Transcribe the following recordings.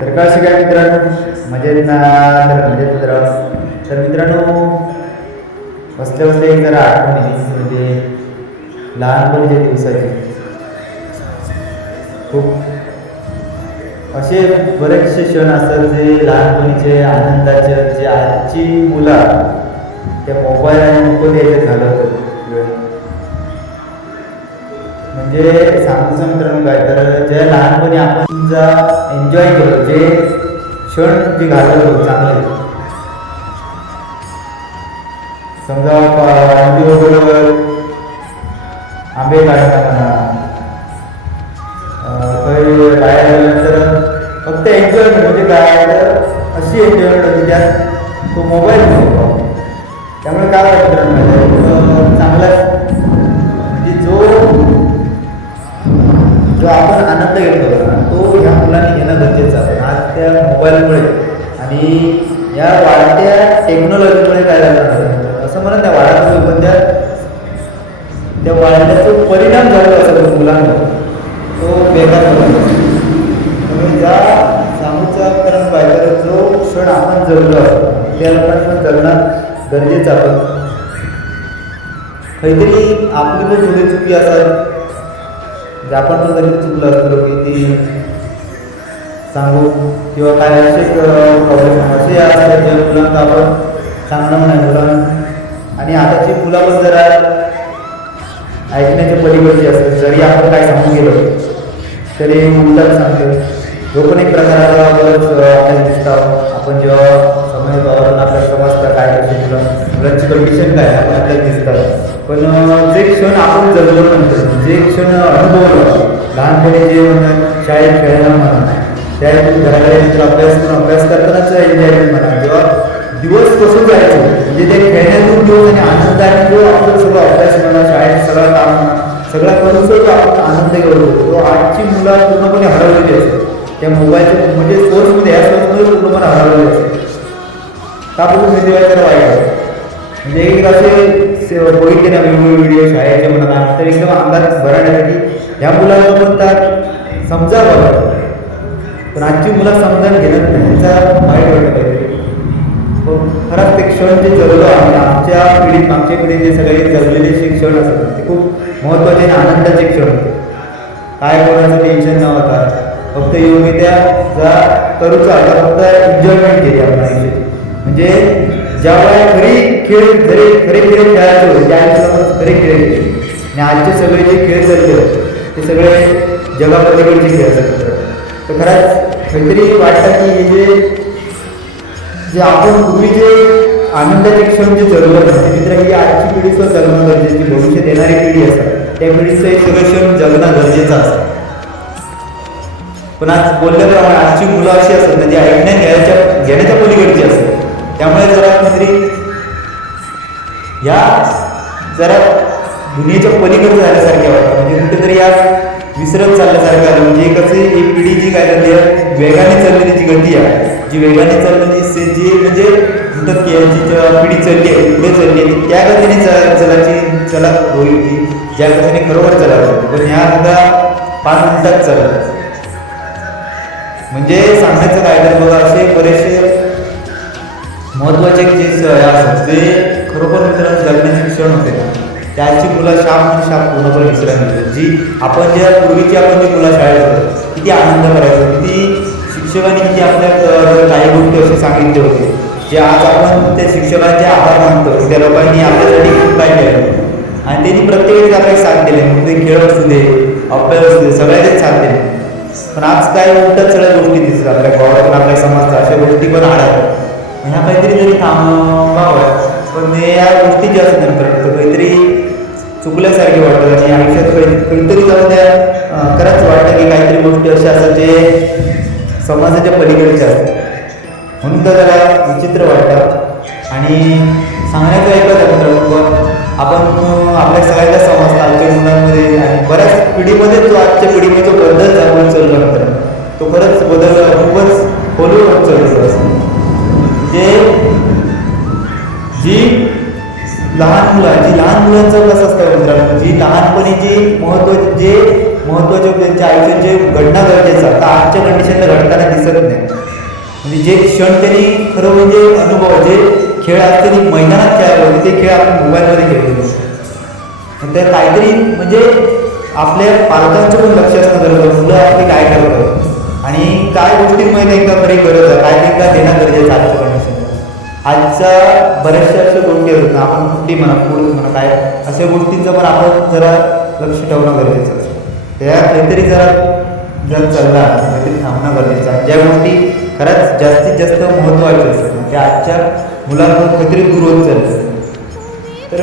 तर कसे काय मित्रांनो, मजेत ना? तर मजेत राहा. तर मित्रांनो, बसल्या बसल्या एक जरा आठवण येईल म्हणजे लहानपणीच्या दिवसाची. खूप असे बरेचसे क्षण असतात जे लहानपणीचे आनंदाचे, जे आजची मुलं त्या मोबाईल आणि नको द्यायचं घालवतात वेळ. म्हणजे सांगूचं मित्रांनो काय, तर ज्या लहानपणी आपण जा एन्जॉय केलं, जे क्षण जे घालवतो चांगले, समजा बरोबर आंबे काढता म्हणा, काही बाहेर गेल्यानंतर फक्त एन्जॉयमेंट म्हणजे काय, तर अशी एन्जॉयमेंट होती त्यात तो मोबाईल नव्हता. त्यामुळे काय वाटतं चांगला म्हणजे जो जो आपण आनंद घेतो ना, तो ह्या मुलांनी घेणं गरजेचं आहे. आज त्या मोबाईलमुळे आणि या वाढत्या टेक्नॉलॉजीमुळे काय झालं असं म्हणत त्या वाढत पण त्या वाढण्याचा परिणाम झाला असं मुलांना तो बेकार होता. त्यामुळे ज्या सांगूचा कारण काय, तर जो क्षण आपण जगलो असतो त्या लोकांना जगणं गरजेचं आपण काहीतरी आपली पण थोडी चुकी असतात, जे आपण पण कधी चुकलं असतो की ती सांगू किंवा काय असे प्रॉब्लेम असे असतात ज्या मुलांना आपण सांगणं नाही मुलांना. आणि आताची मुलं पण जरा ऐकण्याच्या पलीकडची असते. जरी आपण काय सांगून गेलो तरी उलटच सांगतो. जो पण एक प्रकाराला आपल्याला दिसतात, आपण जेव्हा समय वावरून आपल्याला समजतं काय कशी मुलांची कंडिशन काय आपल्याला दिसतात. पण जे क्षण आपण जगलो नंतर, जे क्षण अनुभवलं लहानपणी, जे म्हणतात शाळेत खेळायला म्हणा, त्यातून घराकडे अभ्यास करतानाच एन्जॉयमेंट म्हणा, जेव्हा दिवस कसं जायचं म्हणजे ते खेळण्यातून दिवस आणि आनंदाने जो आपण सगळं अभ्यास म्हणा, शाळेत सगळं काम म्हणा, सगळा करून जो आपण आनंद घेऊ, तो आजची मुलं पूर्णपणे हरवलेली असते त्या मोबाईलच्या म्हणजे सोर्समध्ये, या सोर्समध्ये पूर्णपणे हरवलेली असते. का बघून मी तेव्हा तर वाईट आहे. म्हणजे एक असे बघितले ना वेगवेगळे व्हिडिओ शाळेचे म्हणा, तर एकदम अंगात भरण्यासाठी ह्या मुलाला म्हणतात समजा बघा, पण आजची मुलं समजायला घेणं नाही, त्याचा वाईट वाटत पाहिजे. खरंच ते क्षण जे जगलो आहे आमच्या पिढीत, मागच्या पिढीत जे सगळे जगलेले जे क्षण असतात ते खूप महत्त्वाचे आणि आनंदाचे क्षण होते. काय कोणाचं टेन्शन नव्हता, फक्त योग्य त्या करूचा आता फक्त एन्जॉयमेंट केली आपण आयुष्यात. म्हणजे ज्यावेळेला खरी खेळ खरे खेळ खेळायचे होते त्यावेळेस आपण खरे खेळ खेळले. आणि आजचे सगळे जे खेळ चालले ते सगळे जगापलीकडचे खेळ असतात. तर खरंच काहीतरी वाटतं की हे जे आपण पूर्वी जे आनंदाचे क्षण जे जगलो असते मित्र, ही आजची पिढी सुद्धा जगणं गरजेची, भविष्यात येणारी पिढी असतात त्या पिढीचं एक सगळं क्षण जगणं गरजेचं असतं. पण आज बोलल्याप्रमाणे आजची मुलं अशी असतात ना, जी घेण्याच्या पलीकडची असतात. त्यामुळे जरा कुठेतरी या जरा दुनियेच्या पलीकडे झाल्यासारखे वाटतं. म्हणजे कुठेतरी या विसरत चालल्यासारखं आलं. म्हणजे कसं ही पिढी जी काय झाली आहे, वेगाने चाललेली जी गती आहे, जी वेगाने चाललेली जी म्हणजे म्हणतात की यांची पिढी चालली आहे, पुढे चालली आहे, त्या गतीने चला होईल की ज्या गतीने खरोखर चालावं. पण ह्या सुद्धा 5 मिनिटात चालत. म्हणजे सांगायचं काय तर बघा, असे बरेचसे महत्त्वाचे जे असतात ते खरोखर मित्रांनो जगण्याचे क्षण होते ना, त्याची मुलं शाप पूर्णपणे विसरायला. जी आपण ज्या पूर्वीची आपण जी मुलं शाळेत होतो किती आनंद करायचो, किती शिक्षकांनी किती आपल्या काही गोष्टी असे सांगितले होते, जे आज आपण त्या शिक्षकांचे आभार मानतो की त्या लोकांनी आपल्यासाठी खूप काय केलं आणि त्यांनी प्रत्येकाने आपल्याला साथ दिले. म्हणजे खेळ असू दे, अभ्यास असू दे, सगळ्याचेच साथ दिले. पण आज काय उलटच सगळ्या गोष्टी दिसतात आपल्या गावातून, आपल्याला समजतात अशा गोष्टी पण आढळतात. ह्या काहीतरी जरी थांबावं, पण या गोष्टी ज्या असतात नंतर तर काहीतरी चुकल्यासारखे वाटतात आणि आयुष्यात काहीतरी जाऊन त्या खरंच वाटतं की काहीतरी गोष्टी अशा असतात जे समाजाच्या पलीकडच्या असतात. म्हणून तर जरा विचित्र वाटतं. आणि सांगण्याचं एकच आहे पण आपण आपल्या सगळ्यांना समजतं आजच्या मुलांमध्ये आणि बऱ्याच पिढीमध्ये जो आजच्या पिढीमध्ये जो बदल जाऊन चालू नंतर तो खरंच बदल खूपच खोलवर होत चालतो. असं म्हणजे जी लहान मुलांचं कसं असतं मित्रांनो, जी लहानपणी जी महत्त्वाचे त्यांच्या आयुष्यात जे घडणं गरजेचं आता आजच्या कंडिशनला घडताना म्हणजे जे क्षण त्यांनी खरं म्हणजे अनुभव जे खेळ आज त्यांनी मैदानात खेळावे ते खेळ आपण मोबाईलमध्ये खेळतो. तर काहीतरी म्हणजे आपल्या पालकांचं पण लक्ष असणं गरजेचं आहे. मुलं आपली काय करतात आणि काय गोष्टींमध्ये एकदा खरी गरज आहे काय ते का देणं गरजेचं आहे आजच्या कंडिशनला. आजच्या बऱ्याचशा अशा गोष्टी आहेत ना आपण कुठली म्हणा फूड म्हणा काय अशा गोष्टींचं पण आपण जरा लक्ष ठेवणं गरजेचं असतं. त्या काहीतरी जरा जर चालला काहीतरी थांबणं गरजेचं आहे. ज्या गोष्टी खरंच जास्तीत जास्त महत्त्वाच्या असतात त्या आजच्या मुलांकडून काहीतरी दूर होत चालतं. तर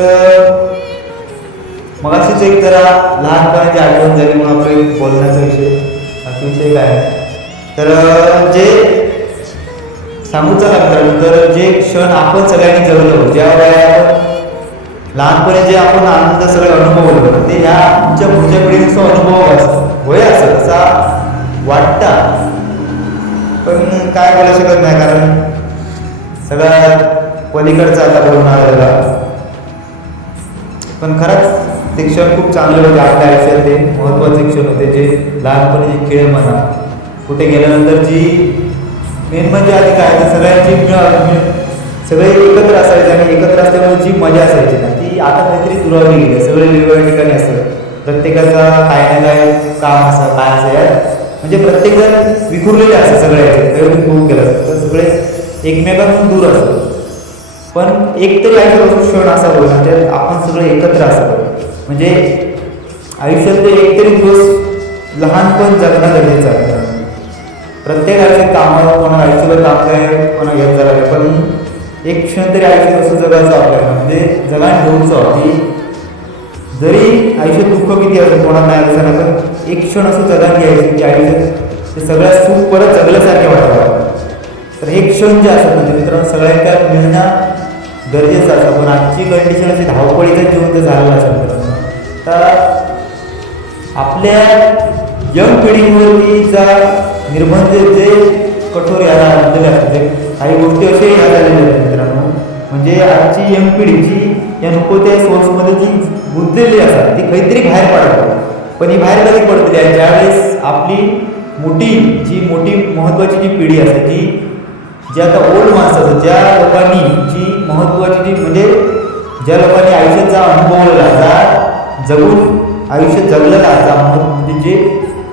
मग अशीच एक जरा लहानपणाची आठवण झाली म्हणून आपले बोलण्याचा विषय काय आहे तर जे सांगूचा लागतं तर जे क्षण आपण सगळ्यांनी जगलो ज्या वेळा आपण लहानपणी जे आपण आनंद सगळे अनुभवलो ते ह्या आमच्या पुढच्या पिढीचा अनुभव होय असं असा वाटता. पण काय बोलू शकत नाही कारण सगळ्या पलीकडचा आता बोलणार झाला. पण खरंच ते क्षण खूप चांगले होते आपल्या आयुष्यात. ते महत्त्वाचे क्षण होते जे लहानपणी जे खेळ म्हणा कुठे गेल्यानंतर जी मेन म्हणजे आधी काय तर सगळ्यांची सगळे एकत्र असायचे आणि एकत्र असल्यामुळे जी मजा असायची ना ती आता काहीतरी दुरावली गेली. सगळे वेगवेगळ्या ठिकाणी असतात प्रत्येकाचा काय ना काय काम असं काय असं यार म्हणजे प्रत्येकजण विखुरलेले असतात सगळे होऊन गेलं तर सगळे एकमेकांपासून दूर असतात. पण एकतरी आयुष्यात क्षण असा होता त्यात आपण सगळे एकत्र असावं म्हणजे आयुष्यातले एकतरी दिवस लहानपण जगणं गरजेचं आहे. प्रत्येक आयुष्यात कामावर कोणा आयुष्यावर काम काय कोणा घेत झालं पण एक क्षण तरी आयुष्यात असं जगायचं आपल्याला म्हणजे जगायला ठेवूचं की जरी आयुष्यात दुःख किती असेल कोणाला नाही असं नाही पण एक क्षण असं जगायला घ्यायचं की आयुष्यात ते सगळ्यात सुख परत जगल्यासारखे वाटावं. तर हे क्षण जे असतात म्हणजे मित्रांनो सगळ्यांना मिळणं गरजेचं असतं. पण आजची कंडिशन अशी धावपळीचं जीवन जर झालेलं असेल तर आपल्या यंग पिढीवरती जा निर्बंध जे कठोर यायला आणलेले असतात काही गोष्टी असे या झालेल्या आहेत मित्रांनो म्हणजे आजची यंग पिढी जी या नको त्या सोर्समध्ये जी गुंतलेली असतात ती काहीतरी बाहेर पडतात. पण ही बाहेर कधी पडते आहे ज्यावेळेस आपली मोठी महत्त्वाची जी पिढी असते जी आता ओल्ड माणसं असतात ज्या लोकांनी जी महत्त्वाची जी म्हणजे ज्या लोकांनी आयुष्याचा अनुभवलेला जा जगून आयुष्य जगलेला जा म्हणजे जे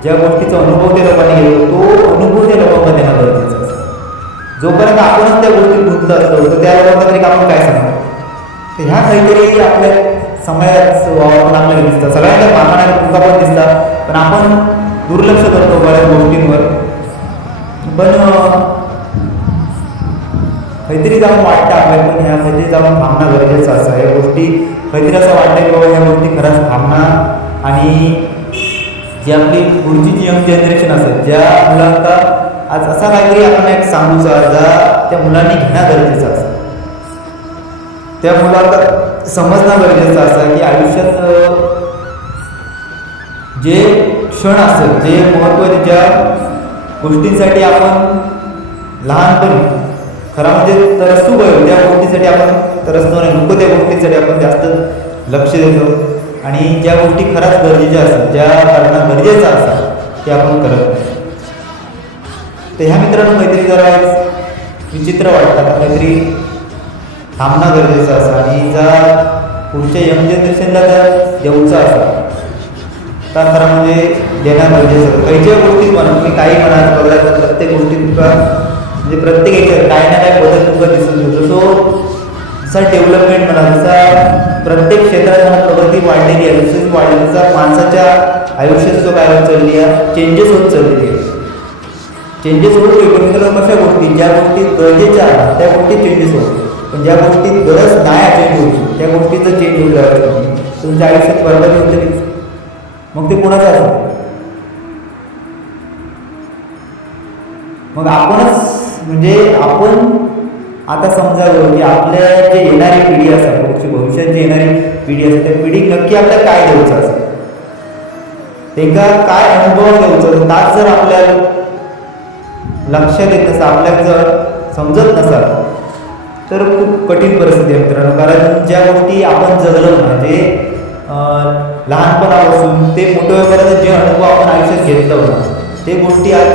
ज्या गोष्टीचा अनुभव त्या लोकांनी घेतो तो अनुभव त्या लोकांना देणं गरजेचं असतं. जोपर्यंत आपणच त्या गोष्टीत गुंतलं असतो तर त्या लोकांना तरी आपण काय सांगतो. तर ह्या काहीतरी आपल्या समाजात वावरून आपल्याला दिसतं सगळ्यांना मागणाऱ्या भूमिका पण दिसतात पण आपण दुर्लक्ष करतो बऱ्याच गोष्टींवर. पण काहीतरी जाऊन वाटतं आपल्याला पण ह्या काहीतरी जाऊन थांबणं गरजेचं असं या गोष्टी काहीतरी असं वाटतं की बाबा ह्या गोष्टी खरंच थांबणं आणि जी आपली पुढची जी यंग जनरेशन असेल ज्या मुलांना आज असा काहीतरी आपण एक सांगूचा जा त्या मुलांनी घेणं गरजेचं असतं. त्या मुलांना समजणं गरजेचं असं की आयुष्यात जे क्षण असतात जे महत्त्वाचे ज्या गोष्टींसाठी आपण लहानपणी खरं म्हणजे तरसू गयो त्या गोष्टीसाठी आपण तरसतो नाही नको त्या गोष्टींसाठी आपण जास्त लक्ष देतो आणि ज्या गोष्टी खरंच गरजेच्या असतात ज्या करणं गरजेचं असतात ते आपण करत नाही. तर ह्या मित्रांनो काहीतरी जरा विचित्र वाटतं काहीतरी थांबणं गरजेचं असं आणि जर पुढच्या यंग जनरेशनला जर देऊचा असेल तर खरं म्हणजे देणं गरजेचं. काही ज्या गोष्टीत म्हणा तुम्ही काही म्हणा बघायचं प्रत्येक गोष्टीत तुमचा म्हणजे प्रत्येक याच्यात काही ना काही बदल तुमचा दिसून येतो. जसा डेव्हलपमेंट म्हणा जसा प्रत्येक क्षेत्रात म्हणा प्रगती वाढलेली आहे विशेष वाढली जसा माणसाच्या आयुष्यात जो काय होत चालली आहे चेंजेस होत चाललेली आहे. चेंजेस होत पण कशा गोष्टी ज्या गोष्टी गरजेच्या आहेत त्या गोष्टी चेंजेस होत पण ज्या गोष्टीत गरज नाही चेंज होती त्या गोष्टीचं चेंज होऊ लागतं तुमच्या आयुष्यात बरोबर होतं मग ते कोणाचं असतं. मग आपणच म्हणजे आपण आता समजावं की आपल्या जे येणारी पिढी असतात पुढची भविष्यात जी येणारी पिढी असते त्या पिढीक नक्की आपल्याला काय द्यायचं असतं त्यांना काय अनुभव द्यायचं ताच जर आपल्याला लक्षात येत नसं आपल्याला जर समजत नसाल तर खूप कठीण परिस्थिती आहे मित्रांनो. कारण ज्या गोष्टी आपण जगलो म्हणजे लहानपणापासून ते मोठ्या वेळेपर्यंत जे अनुभव आपण आयुष्यात घेतलं होतं ते गोष्टी आज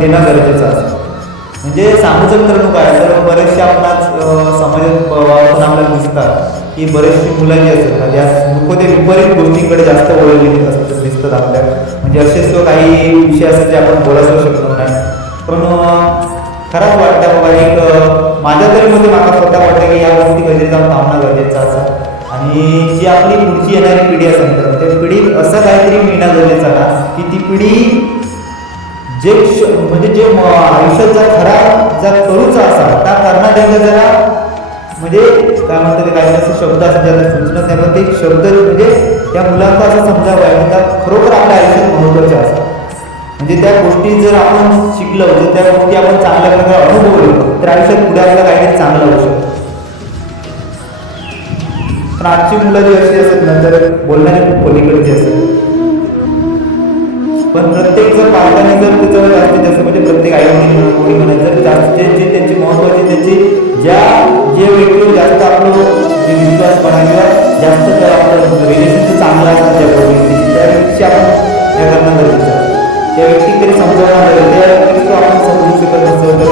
देणं गरजेचं असतं. म्हणजे सांगूच तर नको आहे तर बरेचसे आपण आज समाजात वावरताना आपल्याला दिसतात की बरेचशी मुलं जी असतात या नको ते विपरीत गोष्टींकडे जास्त वळलेली असतात दिसतात आपल्याला. म्हणजे असेच काही विषय असतात जे आपण बोलायला शकलो नाही. पण खरंच वाटतं बाबा एक माझ्या तरी मध्ये मला स्वतः वाटतं की या गोष्टी कधी जाऊन थांबणं गरजेचं असं. आणि जी आपली पुढची येणारी पिढी असेल तर त्या पिढीत असं काहीतरी मिळणं गरजेचं ना की ती पिढी जे म्हणजे जे आयुष्यात जर खरा जर करूचा असा त्या करण्यात जरा म्हणजे काय म्हणतात ते काही असे शब्द असतात ज्याला सूचना नाही पण ते शब्द म्हणजे त्या मुलांना असं समजावं आहे की त्या खरोखर आपल्या आयुष्यात महत्त्वाच्या असतात. म्हणजे त्या गोष्टी जर आपण शिकलो तर त्या गोष्टी आपण चांगल्या प्रकारे अनुभवलो तर आयुष्यात पुढे आपल्याला काहीतरी चांगलं होऊ शकतं. पण आजची मुलं जी अशी असतात ना तर बोलणारी खूप पलीकडची असतात. पण प्रत्येक जर पालकांनी जर त्याच्यावर जास्तीत जास्त म्हणजे प्रत्येक आई कोणी म्हणत जर जास्त जे त्यांची महत्त्वाची त्यांची जे व्यक्तीवर जास्त आपलं जे विश्वासपणा किंवा जास्त आपलं रिलेशन चांगलं असतं त्या व्यक्तीशी त्या व्यक्तीशी आपण हे करणं गरजेचं आहे. त्या व्यक्तीक तरी समजावणं गरजेचं त्या व्यक्तीच आपण समजू शकत नसेल तर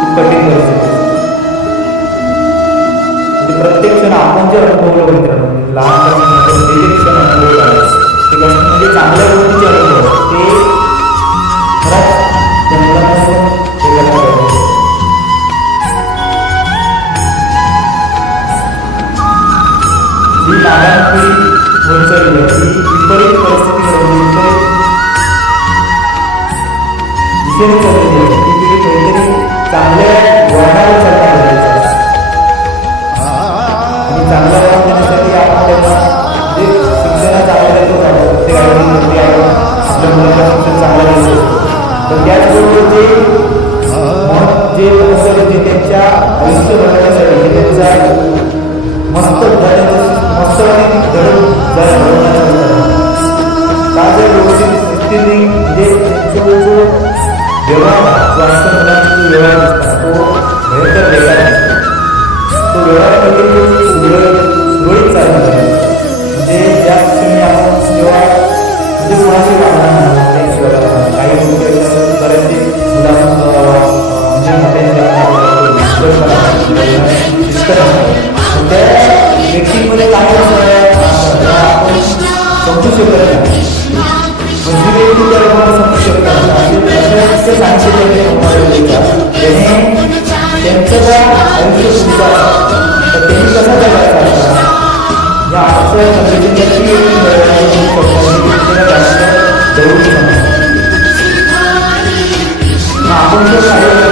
खूप कठीण परिस्थिती असते. म्हणजे प्रत्येक क्षण आपण जे अनुभवलं मित्रांनो लहानपणी जे जे क्षण अनुभवलं आहे ते म्हणजे चांगल्या गोष्टीचे अनुभव ते खरंच त्या मुलांना हे करणं गरजेचं आहे. जी मागाण पिढी होत चालली आहे ती विपरीत परिस्थिती विपरीत चाललेली आहे ती पिढी काहीतरी चांगल्या वळणावर चालणं गरजेचं आहे. आणि चांगल्या वळण देण्यासाठी आपण त्यांना जे शिक्षणात चांगलं देतो प्रत्येक आईवडील आपल्या मुलाला शिक्षण चांगलं देत असतो पण त्याचबरोबर जे जे त्यांच्या आयुष्य घडवण्यासाठी जे त्यांचा मस्त मस्तपणे घडवण्याचा का जर व्यवस्थित स्थिती म्हणजे त्यांचा जो व्यवहार जो असतो मुलांचा जो व्यवहार असतात तो भयंकर बेकार असतो. तो व्यवहार सुरळीत चालू आहे. म्हणजे ज्या क्षणी आपण जेव्हा म्हणजे कोणाशी वागणार काही गोष्टी बरेचसे मुलांना म्हणजे त्या व्यक्तीमध्ये काय आपण समजू शकत नाही. म्हणजे व्यक्ती त्या लोकांना समजू शकत नाही असे सांगितले त्याने त्यांचं जर आयुष्य सुद्धा तर त्यांनी कसा जगायचा असता या असं पद्धतीने आपण जर काही गोष्टी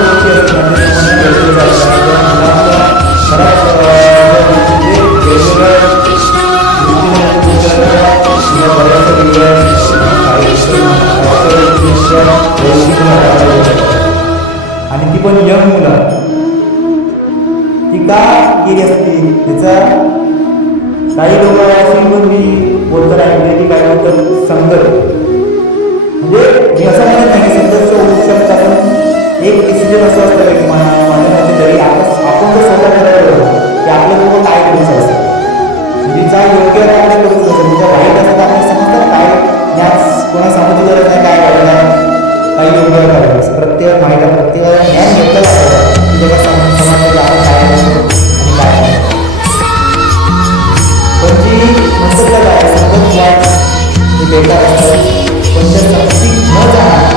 आणि ती पण यंग मुलं ती का गेली असती त्याचा काही लोक अशी पण मी बोलताना ऐकले की काय बोलतात संघर्ष म्हणजे मी असं म्हणत नाही की संघर्ष होऊ शकतात पण एक डिसिजन असं असतं की माझ्या जरी आपण जर स्वतः ठरवलं की आपलं लोक काय करूचं असतं म्हणजे ज्या योग्य आपल्याला करूच असतं म्हणजे वाईट असतं आपल्याला समजतं काय ज्ञान कोणा सांगूची गरज नाही काय करायला काही योग्य करायचं असं प्रत्येक माहिती प्रत्येकाला ज्ञान घेतलं जातं की त्याला समाजाला आपण काय करतो आणि काय करतो. पण जी नसतं काय समजत ज्ञान हे बेकार असतं पण त्या सक्ती न जाणार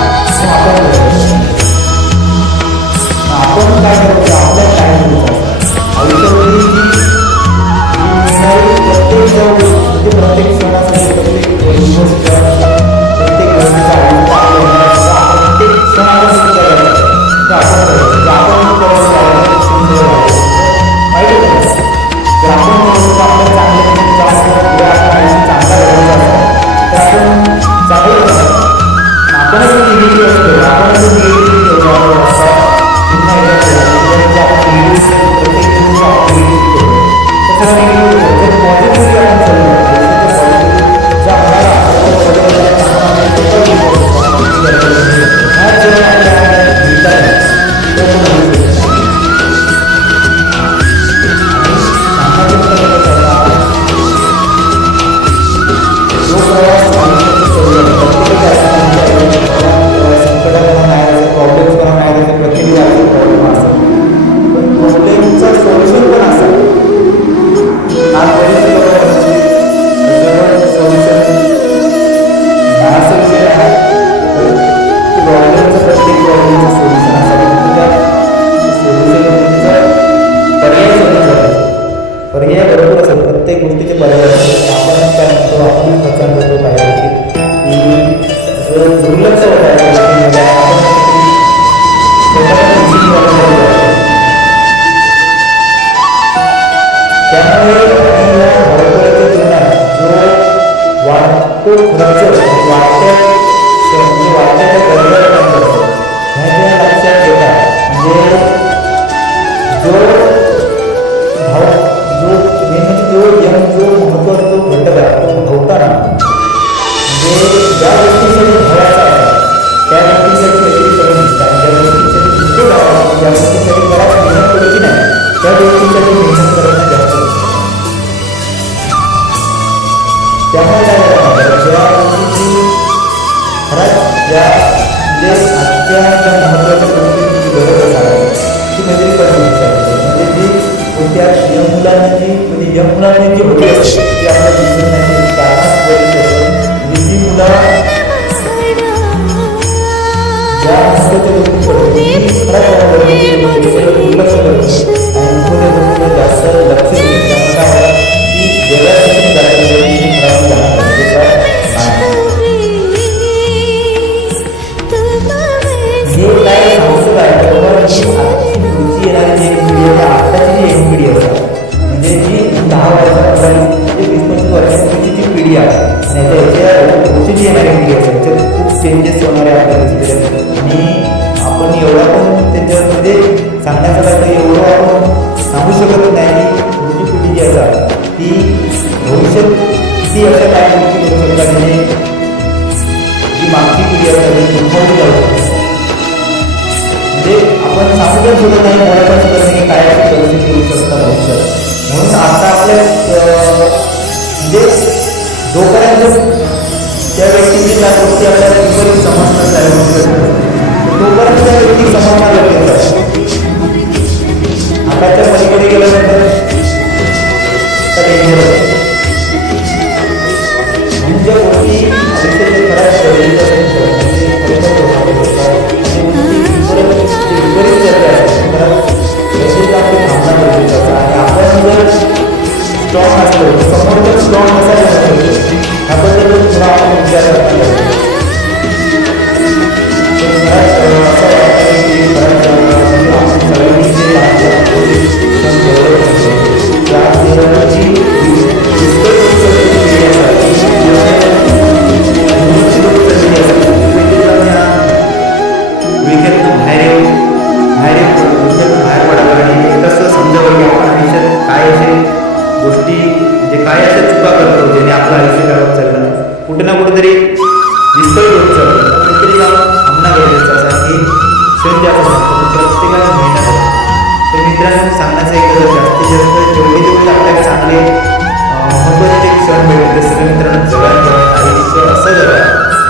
आपण काय करायचं आपल्याला काय करायचं आयुष्यामध्ये जी प्रत्येक म्हणजे प्रत्येक क्षणासाठी प्रत्येक गोष्ट प्रत्येक गोष्टीचा प्रत्येक क्षणाला सुद्धा करायचं आपण आजच्या ज्या महत्त्वाच्या गोष्टींची गरज असावी ती म्हणजे म्हणजे जी कोणत्या यंग मुलांची म्हणजे यंग मुलांची जी होती असते ती आपल्याला दिसून नाही कारणात गरजेची असते. म्हणजे जी मुलं ज्या महत्त्वाच्या गोष्टी पडते खरंच दुर्लक्ष करतो आणि जास्त लक्ष देतो त्यामुळे काय होतं की वेगळ्या ठिकाणी जायचं हे काय सांगतो काय तुमची येणारी जी पिढी आहे आत्ताची जी एक पिढी असतात म्हणजे जी 10 वर्षाची म्हणजे 20-25 वर्षांची जी पिढी आहे आणि याच्या पुढची जी येणारी पिढी असते त्याच्यात खूप चेंजेस होणारे आपल्याला दिसते आणि आपण एवढा पण त्याच्यामध्ये सांगण्याचं काय एवढं आपण सांगू शकत नाही की पुढची पिढी जी असतात ती भविष्यात किती अशा काय गोष्टी करू शकतात म्हणजे जी मागची पिढी असतात ती दुखावली जाऊ शकते. म्हणजे आपण सांगू पण शकत नाही बोलायला पण शकत नाही की काय अशी परिस्थिती होऊ शकतात भविष्यात. म्हणून आता आपल्या म्हणजे जोपर्यंत त्या व्यक्तीची त्या गोष्टी आपल्याला विपरीत समजतात त्या गोष्टी तोपर्यंत त्या व्यक्ती समजणार गरजेचं आहे. आताच्या पलीकडे गेल्यानंतर तर म्हणून ज्या गोष्टी आयुष्याचे खराब गरजेचं विपरीत चर्चा आहे तर गरजेचं आपली भावना गरजेचं असतं आणि आपण जर स्ट्रॉंग असतो समोर जर स्ट्रॉंग असायला ह्याबद्दल थोडा आपण विचार करायला गोष्टी म्हणजे काय अशा चुका करतो ज्याने आपलं आयुष्य खराब चाललं कुठे ना कुठेतरी विस्कळीत होत चाललं काहीतरी जाऊन थांबणं गरजेचं असं की क्षण जास्त असतं प्रत्येकाला मेहनत आहे. तर मित्रांनो सांगण्याचं एक जास्तीत जास्त जेवढे जेवढे आपल्याला चांगले महत्त्वाचे क्षण मिळेल ते सगळे मित्रांनो जगात आयुष्य असं जगा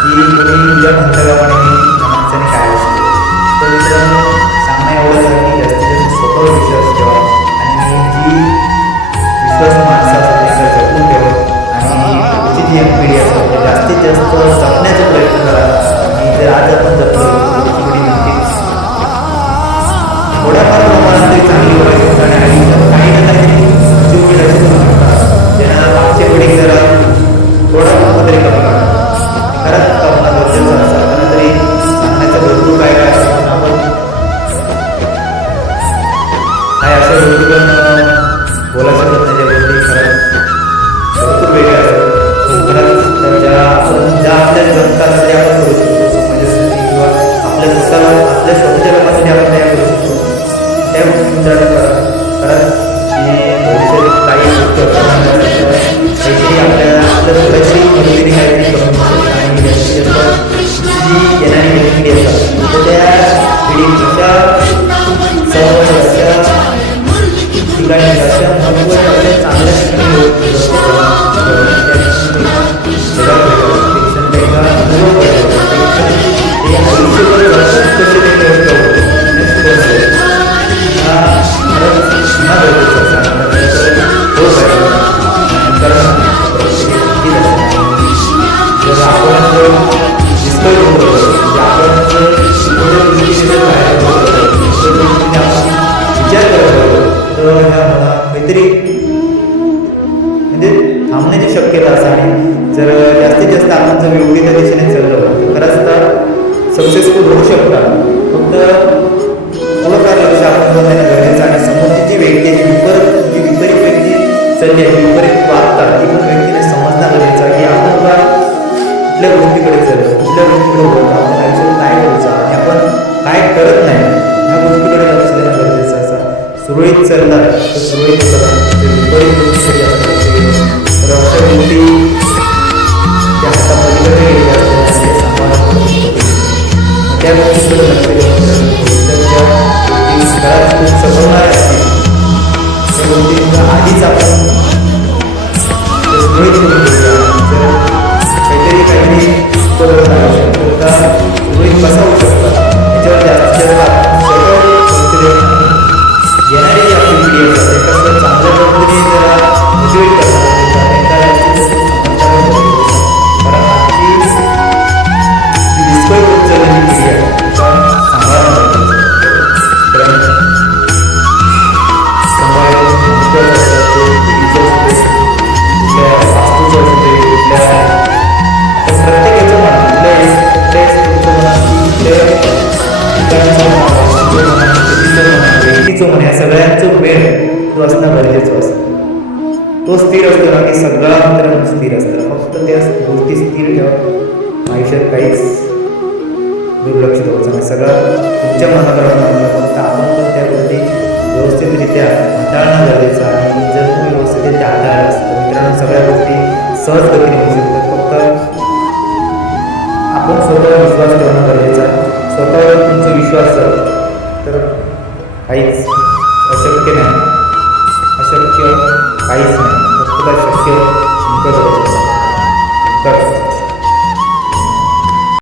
की कोणी तुझ्या म्हणताप्रमाणे माणसाने काय असतं. तर मित्रांनो सांगणं एवढंच आहे की जास्तीत जास्त स्वतःवर विश्वास ठेवा आणि जी माणसं असतात त्यांना जपून ठेवा आणि पुढची जी एक पिढी असते जास्तीत जास्त जपण्याचा प्रयत्न करा आणि जर आज आपण जपलो पुढची पिढी नक्कीच थोड्याफार प्रमाणात तरी चांगली होईल आणि आयुष्यात काही ना काही उपयोगी लक्ष करू शकतात ज्यांना मागच्या पिढी जरा थोडा मोठा तरी करा खरंच करणं गरजेचं असतं तरी सांगण्याचं भरपूर काय काय असतं आपण काय अशा गोष्टी पण बोला शकत नाही ज्या गोष्टी खरंच भरपूर वेगळ्या असतात खरंच ज्या आपल्या जगतात त्या आपण करू शकतो समाजासाठी किंवा आपल्या स्वतःच्या लोकांसाठी आपण त्या करू शकतो त्या गोष्टी विचार करा खरंच की भविष्यात काही गोष्टी काहीतरी आपल्या स्वतःची काहीतरी काहीतरी करून आणि जास्तीत जास्त जी येणारी पिढी असतात तर त्या पिढीच्या अशा ठिकाणी अशा महत्त्वाच्या चांगल्या ठिकाणी काहीतरी म्हणजे थांबण्याची शक्यता असते आणि जर जास्तीत जास्त आपण जर योग्य त्या दिशेने चाललो तर खरंच तर सक्सेसफुल होऊ शकतात. फक्त थोडंफार लक्ष आपण देणं गरजेचं आणि समोरची जी व्यक्ती आहे जी विपरीत व्यक्ती चालली आहे विपरीत वागतात ती पण व्यक्तीने समजणं गरजेचं की आपण बा कुठल्या गोष्टीकडे चाललो कुठल्या गोष्टीकडे बोलतो आपण आयुष्यात काय करायचं आणि आपण काय करत नाही ह्या गोष्टीकडे लक्ष देणं गरजेचं असं सुरळीत चालणार तर सुरळीत विपरीत गोष्टीसाठी असतात तर अशा गोष्टी त्या हातापलीकडे गेलेल्या असतात सांभाळून त्या गोष्टीकडे लक्ष देऊन भविष्याच्या गोष्टी घरात खूप सजवणाऱ्या असतील त्या गोष्टींचा आधीच आपण सुरळीत करून घेऊया जर काहीतरी बदल सुरळीत कसा होऊ शकतो मुलांचं म्हणा, स्त्रीचं म्हणा, व्यक्तीचं म्हणा, या सगळ्यांचं मेळ तो असणं गरजेचं असतं. तो स्थिर असतो ना की सगळं मित्रांनो स्थिर असतं. फक्त त्या गोष्टी स्थिर ठेवा, आयुष्यात काहीच दुर्लक्षित व्हायचं नाही. सगळं तुमच्या मनाप्रमाणे फक्त आपण पण त्या गोष्टी व्यवस्थितरित्या हाताळणं गरजेचं आहे. आणि जर तुम्ही व्यवस्थितरित्या हाताळलास तर मित्रांनो सगळ्या गोष्टी सहज गतीने होऊ शकतात. फक्त आपण स्वतःवर विश्वास ठेवणं गरजेचं आहे. स्वतःवर तुमचा विश्वास जर तर काहीच अशक्य नाही, अशक्य काहीच नाही.